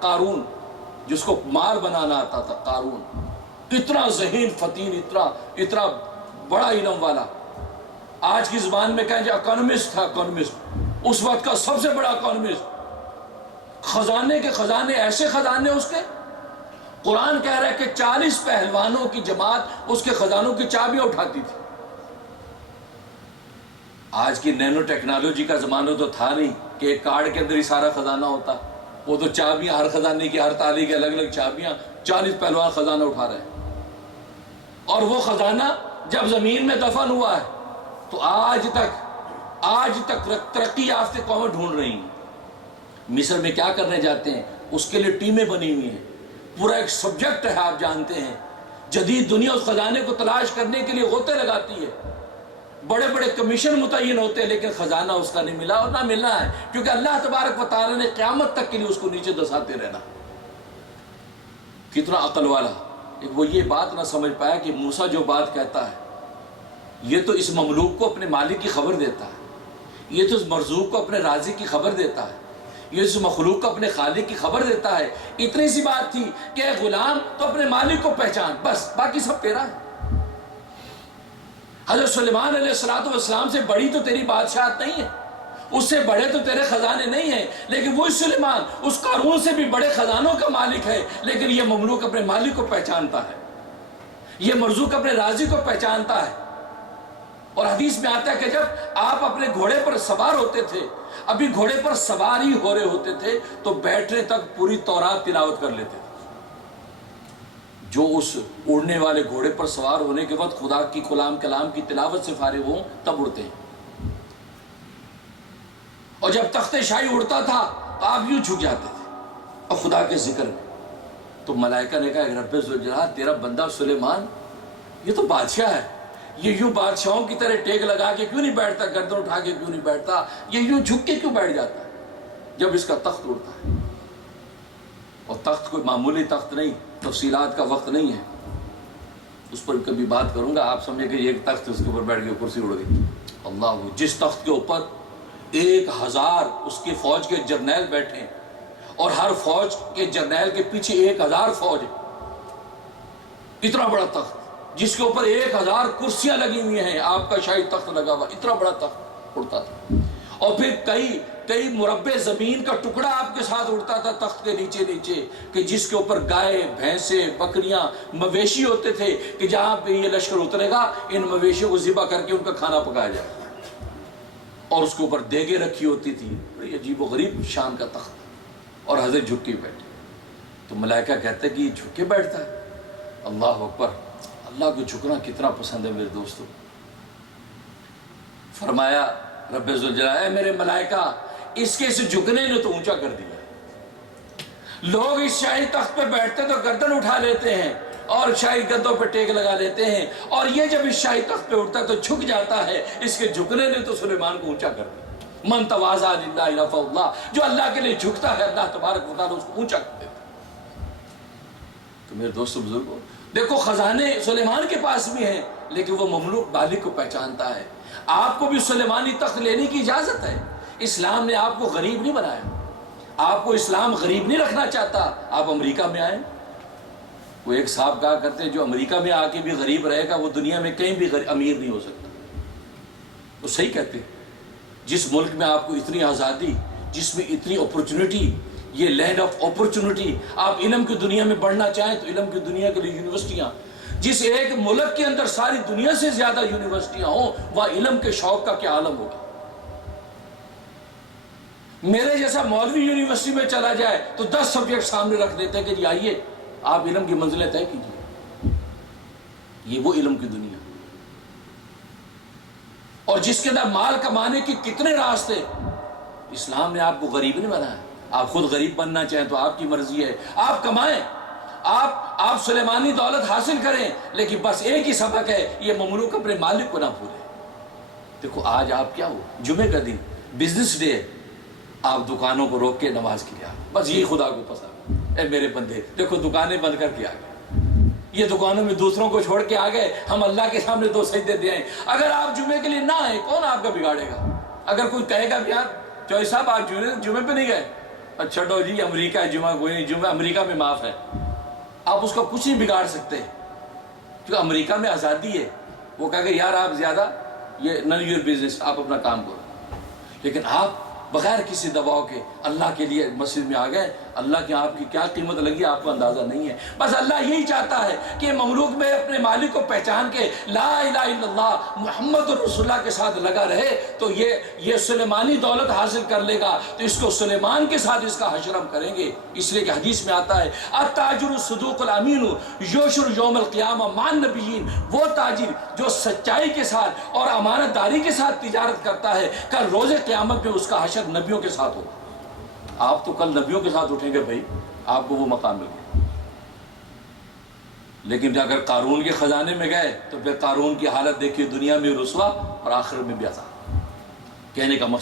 قارون جس کو مال بنانا آتا تھا، قارون اتنا ذہین فتین، اتنا بڑا علم والا، آج کی زبان میں کہیں جو اکانومسٹ تھا، اکانومسٹ، اس وقت کا سب سے بڑا اکانومسٹ، خزانے کے خزانے، ایسے خزانے اس کے، قرآن کہہ رہا ہے کہ 40 پہلوانوں کی جماعت اس کے خزانوں کی چابیاں اٹھاتی تھی۔ آج کی نینو ٹیکنالوجی کا زمانہ تو تھا نہیں کہ ایک کارڈ کے اندر ہی سارا خزانہ ہوتا، وہ تو چابیاں، ہر خزانے کی، ہر تالی کی الگ الگ چابیاں، 40 پہلوان خزانہ اٹھا رہے ہیں، اور وہ خزانہ جب زمین میں دفن ہوا ہے تو آج تک ترقی یافتہ قومیں ڈھونڈ رہی ہیں۔ مصر میں کیا کرنے جاتے ہیں، اس کے لیے ٹیمیں بنی ہوئی ہیں، پورا ایک سبجیکٹ ہے، آپ جانتے ہیں، جدید دنیا اس خزانے کو تلاش کرنے کے لیے غوطے لگاتی ہے، بڑے بڑے کمیشن متعین ہوتے ہیں، لیکن خزانہ اس کا نہیں ملا، اور نہ ملنا ہے، کیونکہ اللہ تبارک و تعالیٰ نے قیامت تک کے لیے اس کو نیچے دساتے رہنا۔ کتنا عقل والا، وہ یہ بات نہ سمجھ پایا کہ موسیٰ جو بات کہتا ہے یہ تو اس مملوک کو اپنے مالک کی خبر دیتا ہے، یہ تو اس مرزوق کو اپنے رازق کی خبر دیتا ہے، یہ اس مخلوق کو اپنے خالق کی خبر دیتا ہے۔ اتنی سی بات تھی کہ اے غلام تو اپنے مالک کو پہچان، بس باقی سب تیرا ہے۔ حضرت سلیمان علیہ السلام سے بڑی تو تیری بادشاہت نہیں ہے، اس سے بڑے تو تیرے خزانے نہیں ہیں، لیکن وہ سلیمان اس قارون سے بھی بڑے خزانوں کا مالک ہے، لیکن یہ مملوک اپنے مالک کو پہچانتا ہے، یہ مرزوق اپنے رازق کو پہچانتا ہے۔ اور حدیث میں آتا ہے کہ جب آپ اپنے گھوڑے پر سوار ہوتے تھے، ابھی گھوڑے پر سوار ہی ہو رہے ہوتے تھے، تو بیٹھنے تک پوری تورات تلاوت کر لیتے تھے۔ جو اس اڑنے والے گھوڑے پر سوار ہونے کے وقت خدا کی کلام کی تلاوت سے فارغ ہوں تب اڑتے ہیں، اور جب تخت شاہی اڑتا تھا تو آپ یوں جھک جاتے تھے اور خدا کے ذکر میں۔ تو ملائکہ نے کہا رب ذوالجلال، تیرا بندہ سلیمان یہ تو بادشاہ ہے، یہ یوں بادشاہوں کی طرح ٹیک لگا کے کیوں نہیں بیٹھتا، گردن اٹھا کے کیوں نہیں بیٹھتا، یہ یوں جھک کے کیوں بیٹھ جاتا ہے جب اس کا تخت اڑتا ہے؟ اور تخت کوئی معمولی تخت نہیں، تفصیلات کا وقت نہیں ہے، اس پر کبھی بات کروں گا، آپ سمجھے کہ یہ ایک تخت اس کے اوپر بیٹھ کے کرسی اڑ گئی۔ اللہ، جس تخت کے اوپر 1000 اس کی فوج کے جرنیل بیٹھے، اور ہر فوج کے جرنیل کے پیچھے 1000 فوج ہے، اتنا بڑا تخت جس کے اوپر 1000 کرسیاں لگی ہوئی ہیں، آپ کا شاہی تخت لگا ہوا، اتنا بڑا تخت اڑتا تھا، اور پھر کئی مربع زمین کا ٹکڑا آپ کے ساتھ اڑتا تھا تخت کے نیچے کہ جس کے اوپر گائے، بھینسیں، بکریاں، مویشی ہوتے تھے، کہ جہاں پہ یہ لشکر اترے گا ان مویشیوں کو ذبح کر کے ان کا کھانا پکایا جائے گا، اور اس کے اوپر دیگیں رکھی ہوتی تھی، بڑی عجیب و غریب شان کا تخت، اور حضرت جھک کے بیٹھے۔ تو ملائکہ کہتے کہ یہ جھک کے بیٹھتا ہے؟ اللہ اکبر، اللہ کو جھکنا کتنا پسند ہے میرے دوستو۔ فرمایا رب ذوالجلال، اے میرے ملائکہ، اس کے سے جھکنے نے تو اونچا کر دیا۔ لوگ اس شاہی تخت پہ بیٹھتے تو گردن اٹھا لیتے ہیں اور شاہی گدوں پہ ٹیک لگا لیتے ہیں، اور یہ جب اس شاہی تخت پہ اٹھتا ہے تو جھک جاتا ہے، اس کے جھکنے نے تو سلیمان کو اونچا کر دیا۔ من تواضع للہ رفعہ اللہ، جو اللہ کے لیے جھکتا ہے اللہ تبارک و تعالیٰ اس کو اونچا کر دیتا ہے۔ تو میرے دوستو بزرگوں، دیکھو خزانے سلیمان کے پاس بھی ہیں، لیکن وہ مملوک مالک کو پہچانتا ہے۔ آپ کو بھی سلیمانی تخت لینے کی اجازت ہے، اسلام نے آپ کو غریب نہیں بنایا، آپ کو اسلام غریب نہیں رکھنا چاہتا۔ آپ امریکہ میں آئیں، وہ ایک صاحب کہا کرتے جو امریکہ میں آ کے بھی غریب رہے گا وہ دنیا میں کہیں بھی امیر نہیں ہو سکتا۔ وہ صحیح کہتے، جس ملک میں آپ کو اتنی آزادی، جس میں اتنی اپرچونٹی، یہ لینڈ آف اپرچونٹی، آپ علم کی دنیا میں بڑھنا چاہیں تو علم کی دنیا کے لیے یونیورسٹیاں، جس ایک ملک کے اندر ساری دنیا سے زیادہ یونیورسٹیاں ہوں، وہاں علم کے شوق کا کیا عالم ہوگا۔ میرے جیسا مولوی یونیورسٹی میں چلا جائے تو 10 سبجیکٹ سامنے رکھ دیتے ہیں کہ جی آئیے آپ علم کی منزلیں طے کیجیے۔ یہ وہ علم کی دنیا، اور جس کے اندر مال کمانے کی کتنے راستے۔ اسلام نے آپ کو غریب نہیں بنایا، آپ خود غریب بننا چاہیں تو آپ کی مرضی ہے، آپ کمائیں، آپ سلیمانی دولت حاصل کریں، لیکن بس ایک ہی سبق ہے، یہ مملوک اپنے مالک کو نہ بھولیں۔ دیکھو آج آپ کیا ہو، جمعے کا دن، بزنس ڈے، آپ دکانوں کو روک کے نماز کے لیے آئے، بس یہ خدا کو پسند۔ اے میرے بندے دیکھو، دکانیں بند کر کے آ گئے، یہ دکانوں میں دوسروں کو چھوڑ کے آ گئے، ہم اللہ کے سامنے 2 سجدے دے آئیں۔ اگر آپ جمعے کے لیے نہ آئے، کون آپ کا بگاڑے گا؟ اگر کوئی کہے گا یار چوہے صاحب آپ جمعے پہ نہیں گئے، چھوڑو جی امریکہ جمعہ کوئی نہیں، جمعہ امریکہ میں معاف ہے، آپ اس کو کچھ نہیں بگاڑ سکتے، کیونکہ امریکہ میں آزادی ہے، وہ کہا کہ یار آپ زیادہ یہ نن یور بزنس، آپ اپنا کام کرو، لیکن آپ بغیر کسی دباؤ کے اللہ کے لیے مسجد میں آ گئے، اللہ کی آپ کی کیا قیمت لگی آپ کو اندازہ نہیں ہے۔ بس اللہ یہی چاہتا ہے کہ مملوک میں اپنے مالک کو پہچان کے لا الہ الا اللہ محمد رسول اللہ کے ساتھ لگا رہے تو یہ سلیمانی دولت حاصل کر لے گا، تو اس کو سلیمان کے ساتھ اس کا حشر ہم کریں گے۔ اس لیے کہ حدیث میں آتا ہے التاجر الصدوق الامین یوشر یوم القیامہ مع النبیین، وہ تاجر جو سچائی کے ساتھ اور امانت داری کے ساتھ تجارت کرتا ہے، کل روز قیامت میں اس کا حشر نبیوں کے ساتھ ہوگا۔ آپ تو کل نبیوں کے ساتھ اٹھیں گے بھائی، آپ کو وہ مقام مل گیا۔ لیکن اگر قارون کے خزانے میں گئے تو پھر قارون کی حالت دیکھیے، دنیا میں رسوا اور آخرت میں بھی عذاب۔ کہنے کا مقصد